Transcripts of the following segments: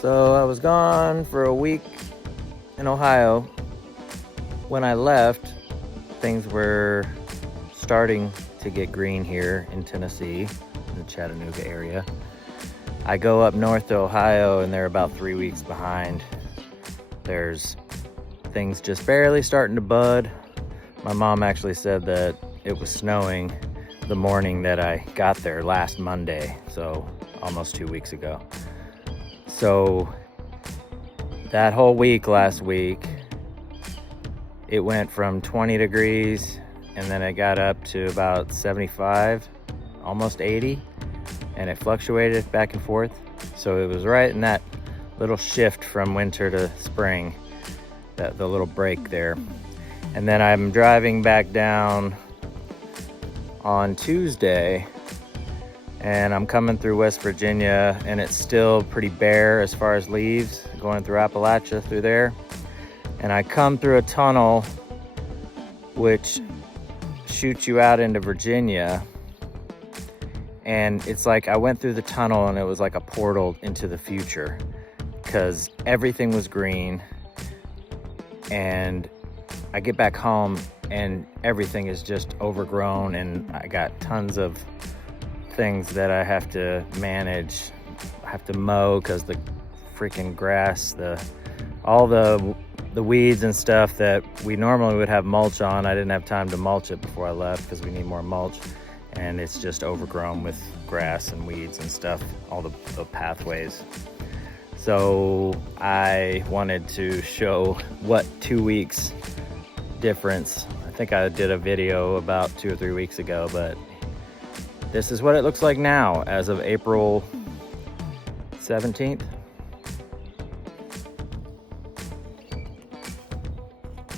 So I was gone for a week in Ohio. When I left, things were starting to get green here in Tennessee, in the Chattanooga area. I go up north to Ohio and they're about 3 weeks behind. There's things just barely starting to bud. My mom actually said that it was snowing the morning that I got there last Monday, so almost 2 weeks ago. So that whole week last week, it went from 20 degrees and then it got up to about 75, almost 80, and it fluctuated back and forth. So it was right in that little shift from winter to spring, the little break there. And then I'm driving back down on Tuesday and I'm coming through West Virginia and it's still pretty bare as far as leaves, going through Appalachia through there. And I come through a tunnel which shoots you out into Virginia. And it's like I went through the tunnel and it was like a portal into the future because everything was green. And I get back home and everything is just overgrown and I got tons of things that I have to manage. I have to mow because the freaking grass, all the weeds and stuff that we normally would have mulch on, I didn't have time to mulch it before I left because we need more mulch. And it's just overgrown with grass and weeds and stuff, all the pathways. So I wanted to show what 2 weeks difference. I think I did a video about 2 or 3 weeks ago, but this is what it looks like now as of April 17th.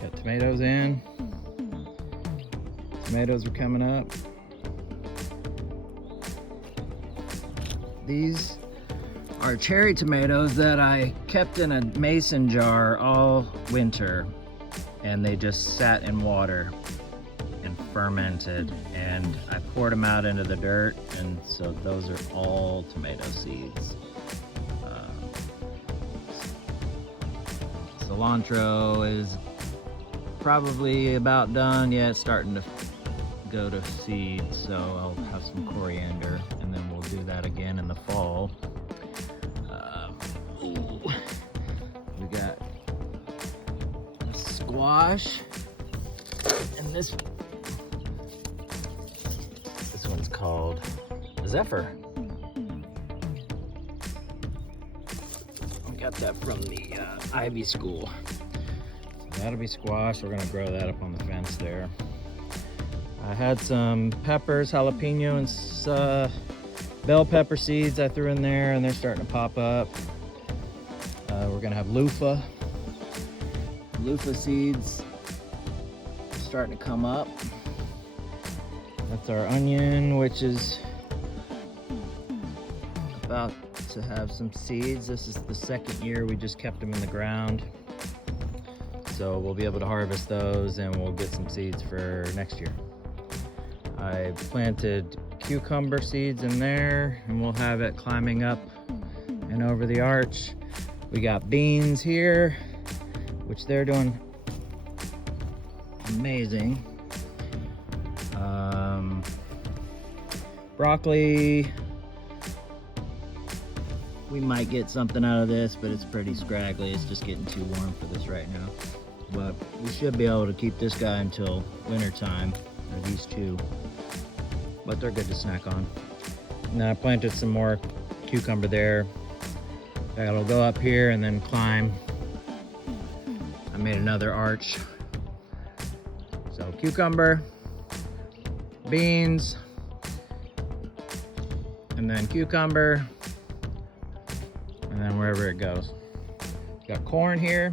Got tomatoes in. Tomatoes are coming up. These are cherry tomatoes that I kept in a mason jar all winter, and they just sat in water and fermented, and I poured them out into the dirt, and so those are all tomato seeds. Cilantro is probably about done. Yeah, it's starting to go to seed, so I'll have some coriander and then we'll do that again in the fall. We got squash, and this one's called Zephyr. We got that from the Ivy School. So that'll be squash. We're gonna grow that up on the fence there. I had some peppers, jalapeno, and bell pepper seeds I threw in there, and they're starting to pop up. We're gonna have loofah seeds starting to come up. That's our onion, which is about to have some seeds. This is the second year we just kept them in the ground. So we'll be able to harvest those and we'll get some seeds for next year. I planted cucumber seeds in there and we'll have it climbing up and over the arch. We got beans here, which they're doing amazing. Broccoli, we might get something out of this, but it's pretty scraggly. It's just getting too warm for this right now. But we should be able to keep this guy until winter time, or these two. But they're good to snack on. And then I planted some more cucumber there. That'll go up here and then climb. I made another arch. So cucumber, beans, and then cucumber, and then wherever it goes. Got corn here.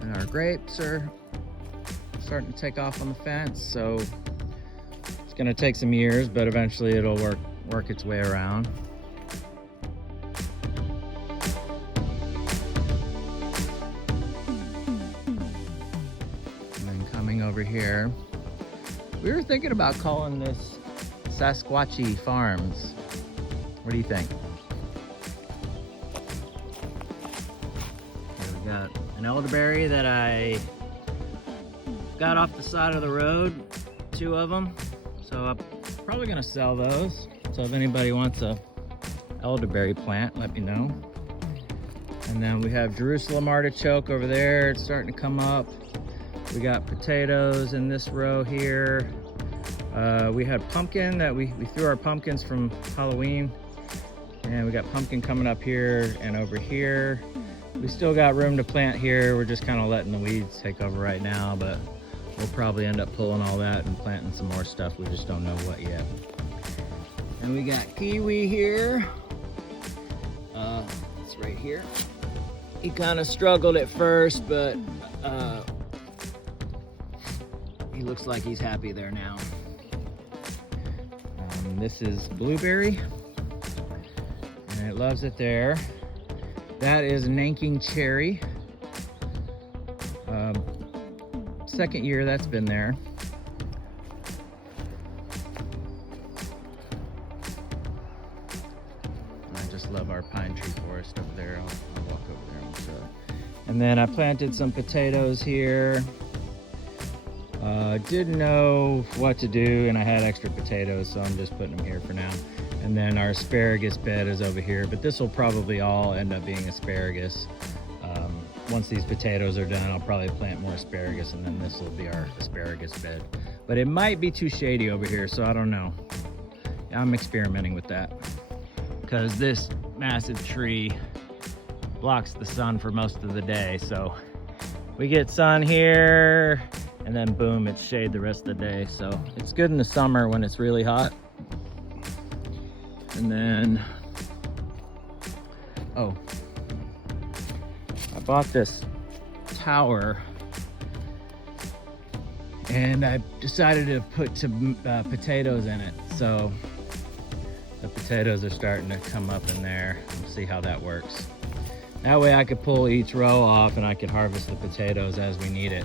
And our grapes are starting to take off on the fence, so it's gonna take some years, but eventually it'll work its way around. And then coming over here, we were thinking about calling this Sasquatchy Farms. What do you think? Here we got an elderberry that I got off the side of the road, 2 of them. So I'm probably gonna sell those. So if anybody wants a elderberry plant, let me know. And then we have Jerusalem artichoke over there. It's starting to come up. We got potatoes in this row here. We had pumpkin that we threw our pumpkins from Halloween. And we got pumpkin coming up here and over here. We still got room to plant here. We're just kind of letting the weeds take over right now, but we'll probably end up pulling all that and planting some more stuff. We just don't know what yet. And we got kiwi here. It's right here. He kind of struggled at first, but he looks like he's happy there now. This is blueberry, and it loves it there. That is Nanking cherry. Second year that's been there. I just love our pine tree forest over there. I'll walk over there and show it. And then I planted some potatoes here. Didn't know what to do, and I had extra potatoes, so I'm just putting them here for now. And then our asparagus bed is over here, but this will probably all end up being asparagus. Once these potatoes are done, I'll probably plant more asparagus, and then this will be our asparagus bed. But it might be too shady over here, so I don't know. I'm experimenting with that because this massive tree blocks the sun for most of the day. So we get sun here, and then boom, it's shade the rest of the day. So it's good in the summer when it's really hot. And then, oh, I bought this tower, and I decided to put some potatoes in it. So the potatoes are starting to come up in there. We'll see how that works. That way I could pull each row off and I could harvest the potatoes as we need it.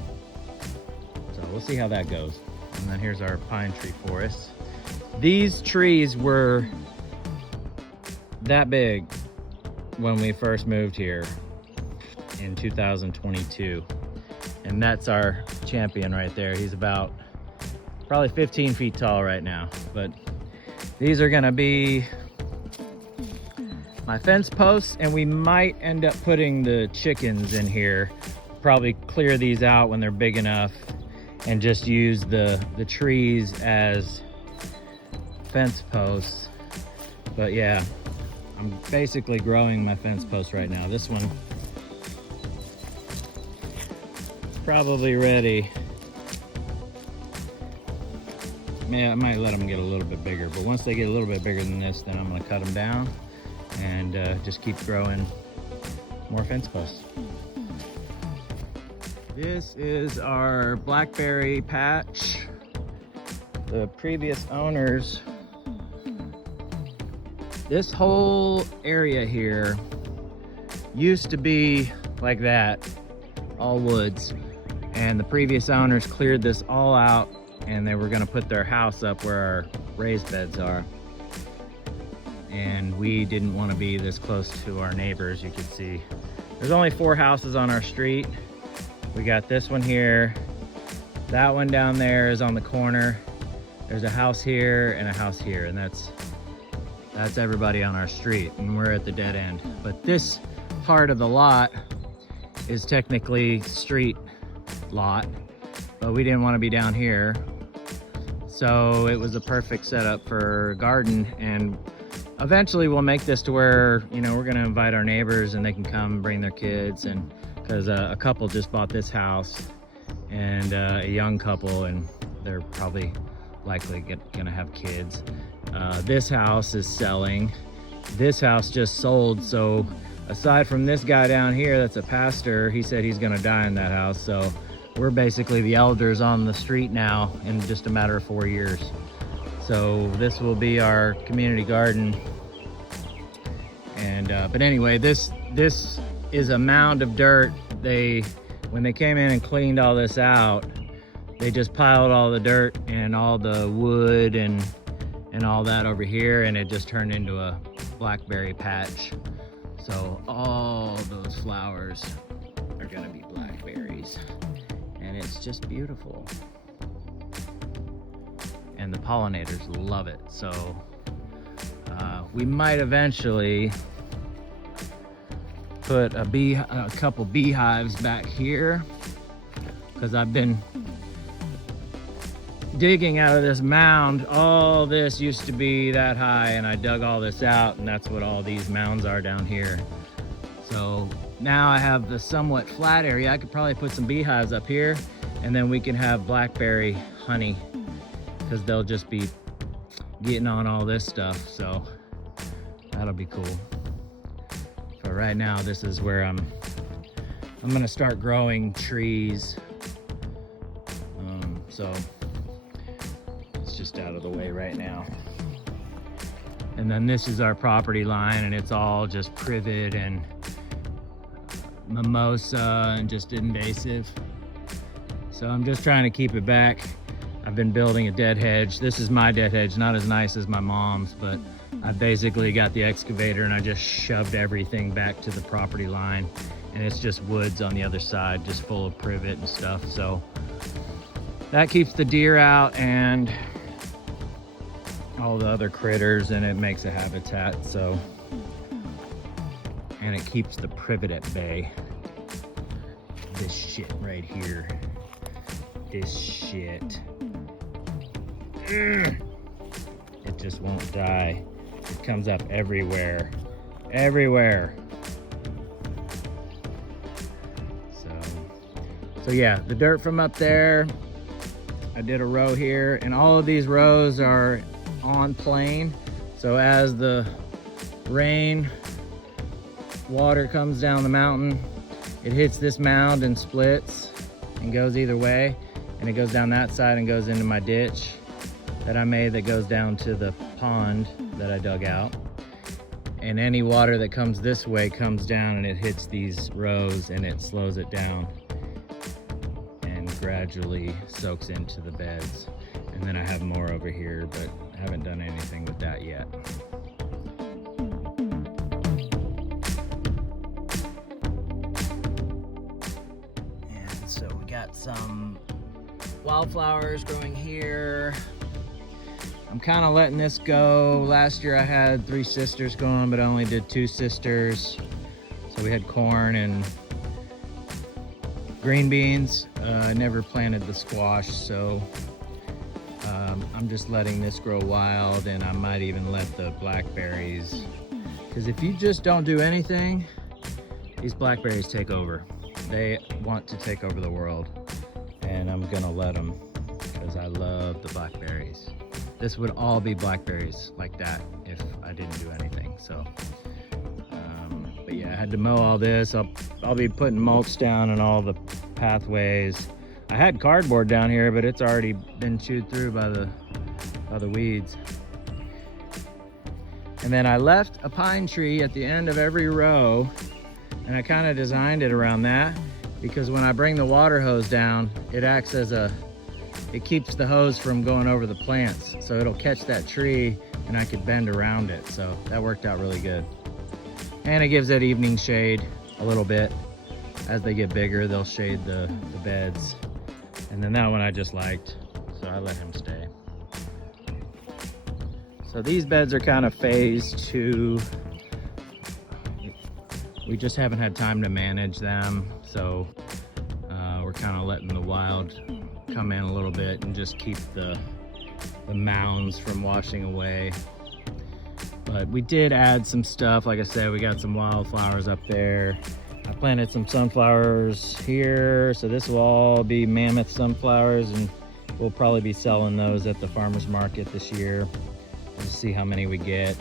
So we'll see how that goes. And then here's our pine tree forest. These trees were that big when we first moved here in 2022. And that's our champion right there. He's about probably 15 feet tall right now. But these are gonna be my fence posts, and we might end up putting the chickens in here. Probably clear these out when they're big enough and just use the trees as fence posts. But yeah, I'm basically growing my fence posts right now. This one probably ready. Yeah, I might let them get a little bit bigger, but once they get a little bit bigger than this, then I'm gonna cut them down and just keep growing more fence posts. This is our blackberry patch. The previous owners, this whole area here used to be like that, all woods. And the previous owners cleared this all out, and they were gonna put their house up where our raised beds are. And we didn't want to be this close to our neighbors. You can see there's only 4 houses on our street. We got this one here. That one down there is on the corner. There's a house here and a house here, and that's everybody on our street, and we're at the dead end. But this part of the lot is technically street lot, but we didn't want to be down here. So it was a perfect setup for a garden, and eventually we'll make this to where, you know, we're gonna invite our neighbors and they can come bring their kids, and because a couple just bought this house, and a young couple, and they're probably likely gonna have kids. This house is selling. This house just sold, so aside from this guy down here that's a pastor, he said he's gonna die in that house. So we're basically the elders on the street now in just a matter of 4 years. So this will be our community garden. And but anyway, this is a mound of dirt. When they came in and cleaned all this out, they just piled all the dirt and all the wood and all that over here, and it just turned into a blackberry patch. So all those flowers are gonna be blackberries. And it's just beautiful. And the pollinators love it. So we might eventually put a couple beehives back here, because I've been digging out of this mound. All this used to be that high, and I dug all this out, and that's what all these mounds are down here. So now I have the somewhat flat area. I could probably put some beehives up here, and then we can have blackberry honey, because they'll just be getting on all this stuff. So that'll be cool. But right now, this is where I'm gonna start growing trees. So it's just out of the way right now. And then this is our property line, and it's all just privet and mimosa and just invasive. So I'm just trying to keep it back. I've been building a dead hedge. This is my dead hedge, not as nice as my mom's, but I basically got the excavator and I just shoved everything back to the property line, and it's just woods on the other side, just full of privet and stuff. So that keeps the deer out and all the other critters, and it makes a habitat. So, and it keeps the privet at bay. This shit right here, this shit, it just won't die. It comes up everywhere, everywhere. So yeah, the dirt from up there, I did a row here, and all of these rows are on plane. So as the rain water comes down the mountain, it hits this mound and splits and goes either way, and it goes down that side and goes into my ditch that I made that goes down to the pond that I dug out. And any water that comes this way comes down and it hits these rows, and it slows it down and gradually soaks into the beds. And then I have more over here, but I haven't done anything with that yet. And so we got some wildflowers growing here. I'm kind of letting this go. Last year I had 3 sisters going, but I only did 2 sisters. So we had corn and green beans. I never planted the squash, so I'm just letting this grow wild, and I might even let the blackberries, because if you just don't do anything, these blackberries take over. They want to take over the world, and I'm gonna let them, because I love the blackberries. This would all be blackberries like that if I didn't do anything. So, but yeah, I had to mow all this. I'll be putting mulch down in all the pathways. I had cardboard down here, but it's already been chewed through by the weeds. And then I left a pine tree at the end of every row, and I kind of designed it around that, because when I bring the water hose down, it acts as it keeps the hose from going over the plants. So it'll catch that tree and I could bend around it. So that worked out really good. And it gives it evening shade a little bit. As they get bigger, they'll shade the beds. And then that one I just liked, so I let him stay. So these beds are kind of phase 2. We just haven't had time to manage them. So we're kind of letting the wild come in a little bit and just keep the mounds from washing away. But we did add some stuff. Like I said, we got some wildflowers up there. I planted some sunflowers here, so this will all be mammoth sunflowers, and we'll probably be selling those at the farmer's market this year. We'll see how many we get.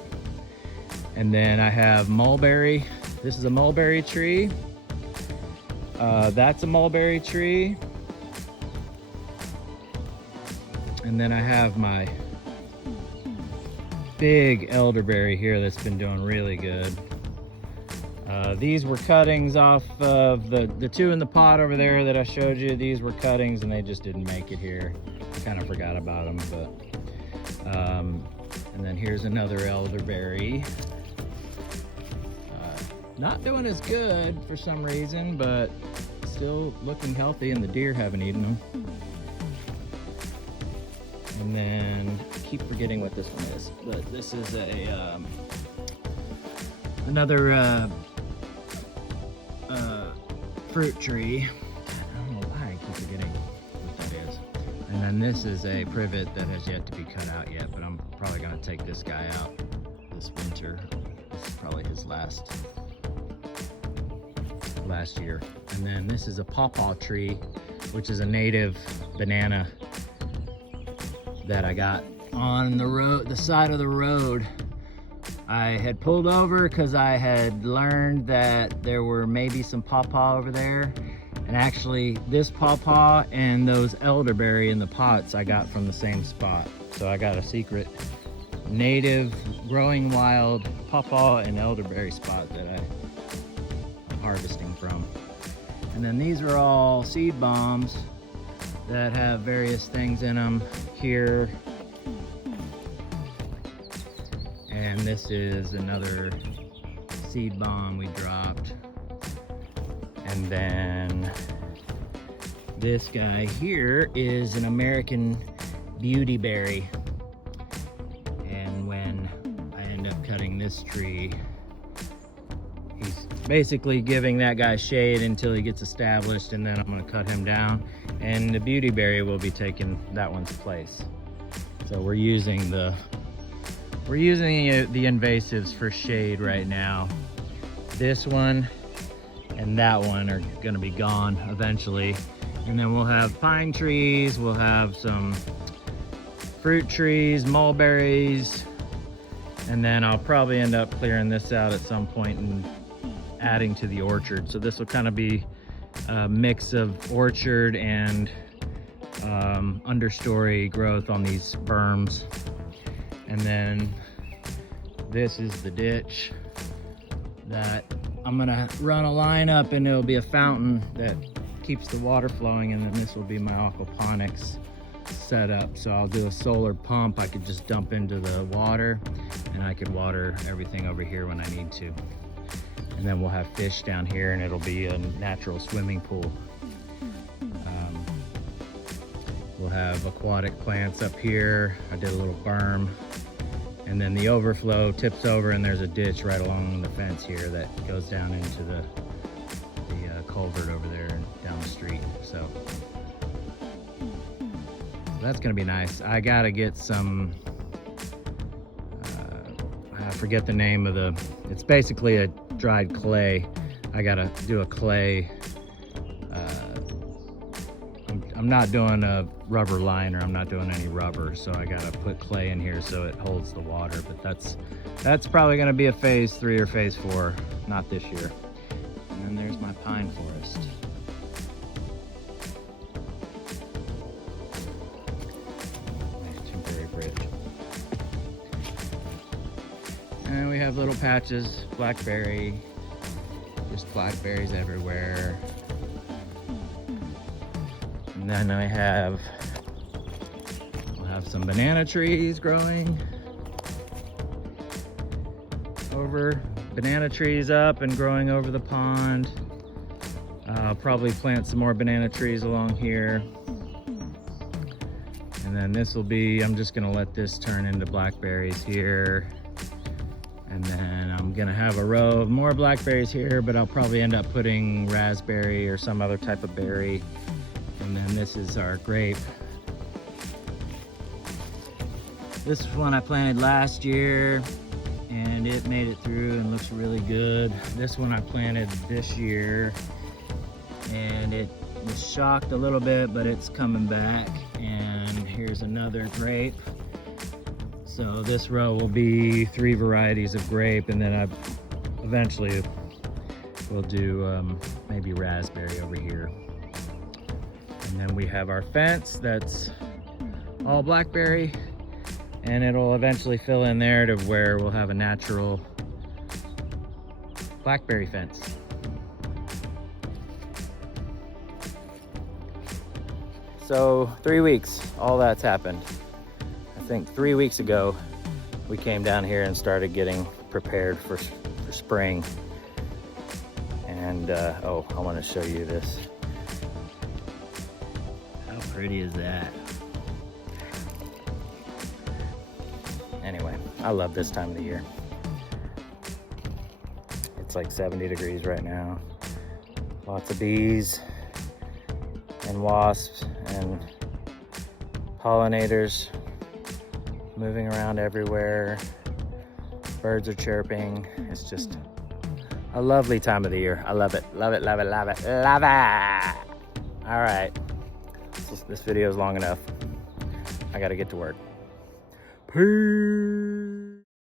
And then I have mulberry. This is a mulberry tree. That's a mulberry tree. And then I have my big elderberry here that's been doing really good. These were cuttings off of the 2 in the pot over there that I showed you. These were cuttings and they just didn't make it here. I kind of forgot about them, but and then here's another elderberry. Not doing as good for some reason, but still looking healthy, and the deer haven't eaten them. And then I keep forgetting what this one is, but this is a another fruit tree. I don't know why I keep forgetting what that is. And then this is a privet that has yet to be cut out yet, but I'm probably gonna take this guy out this winter. This is probably his last year. And then this is a pawpaw tree, which is a native banana that I got on the road, the side of the road. I had pulled over because I had learned that there were maybe some pawpaw over there. And actually this pawpaw and those elderberry in the pots I got from the same spot. So I got a secret native growing wild pawpaw and elderberry spot that I'm harvesting from. And then these are all seed bombs that have various things in them here. And this is another seed bomb we dropped. And then this guy here is an American beauty berry. And when I end up cutting this tree, he's basically giving that guy shade until he gets established, and then I'm gonna cut him down, and the beauty berry will be taking that one's place. So we're using the invasives for shade right now. This one and that one are gonna be gone eventually. And then we'll have pine trees, we'll have some fruit trees, mulberries, and then I'll probably end up clearing this out at some point and adding to the orchard. So this will kind of be a mix of orchard and understory growth on these berms. And then this is the ditch that I'm gonna run a line up, and it'll be a fountain that keeps the water flowing, and then this will be my aquaponics setup. So I'll do a solar pump. I could just dump into the water, and I could water everything over here when I need to. And then we'll have fish down here, and it'll be a natural swimming pool. We'll have aquatic plants up here. I did a little berm. And then the overflow tips over, and there's a ditch right along the fence here that goes down into the culvert over there and down the street. So that's gonna be nice. I gotta get some, I forget the name of it's basically a dried clay. I gotta do a clay. I'm not doing a rubber liner. I'm not doing any rubber, so I gotta put clay in here so it holds the water. But that's probably gonna be a phase 3 or phase 4, not this year. And then there's my pine forest. Nice temporary bridge. And we have little patches, blackberry, just blackberries everywhere. And then we'll have some banana trees growing over, banana trees up and growing over the pond. I'll probably plant some more banana trees along here. And then this will be, I'm just gonna let this turn into blackberries here. And then I'm gonna have a row of more blackberries here, but I'll probably end up putting raspberry or some other type of berry. And then this is our grape. This is one I planted last year, and it made it through and looks really good. This one I planted this year, and it was shocked a little bit, but it's coming back. And here's another grape. So this row will be 3 varieties of grape, and then eventually we'll do maybe raspberry over here. And then we have our fence that's all blackberry, and it'll eventually fill in there to where we'll have a natural blackberry fence. So 3 weeks, all that's happened. I think 3 weeks ago, we came down here and started getting prepared for spring. And oh, I want to show you this. How pretty is that? Anyway, I love this time of the year. It's like 70 degrees right now. Lots of bees and wasps and pollinators moving around everywhere. Birds are chirping. It's just a lovely time of the year. I love it, love it, love it, love it, love it. All right, this video is long enough. I gotta get to work. Peace.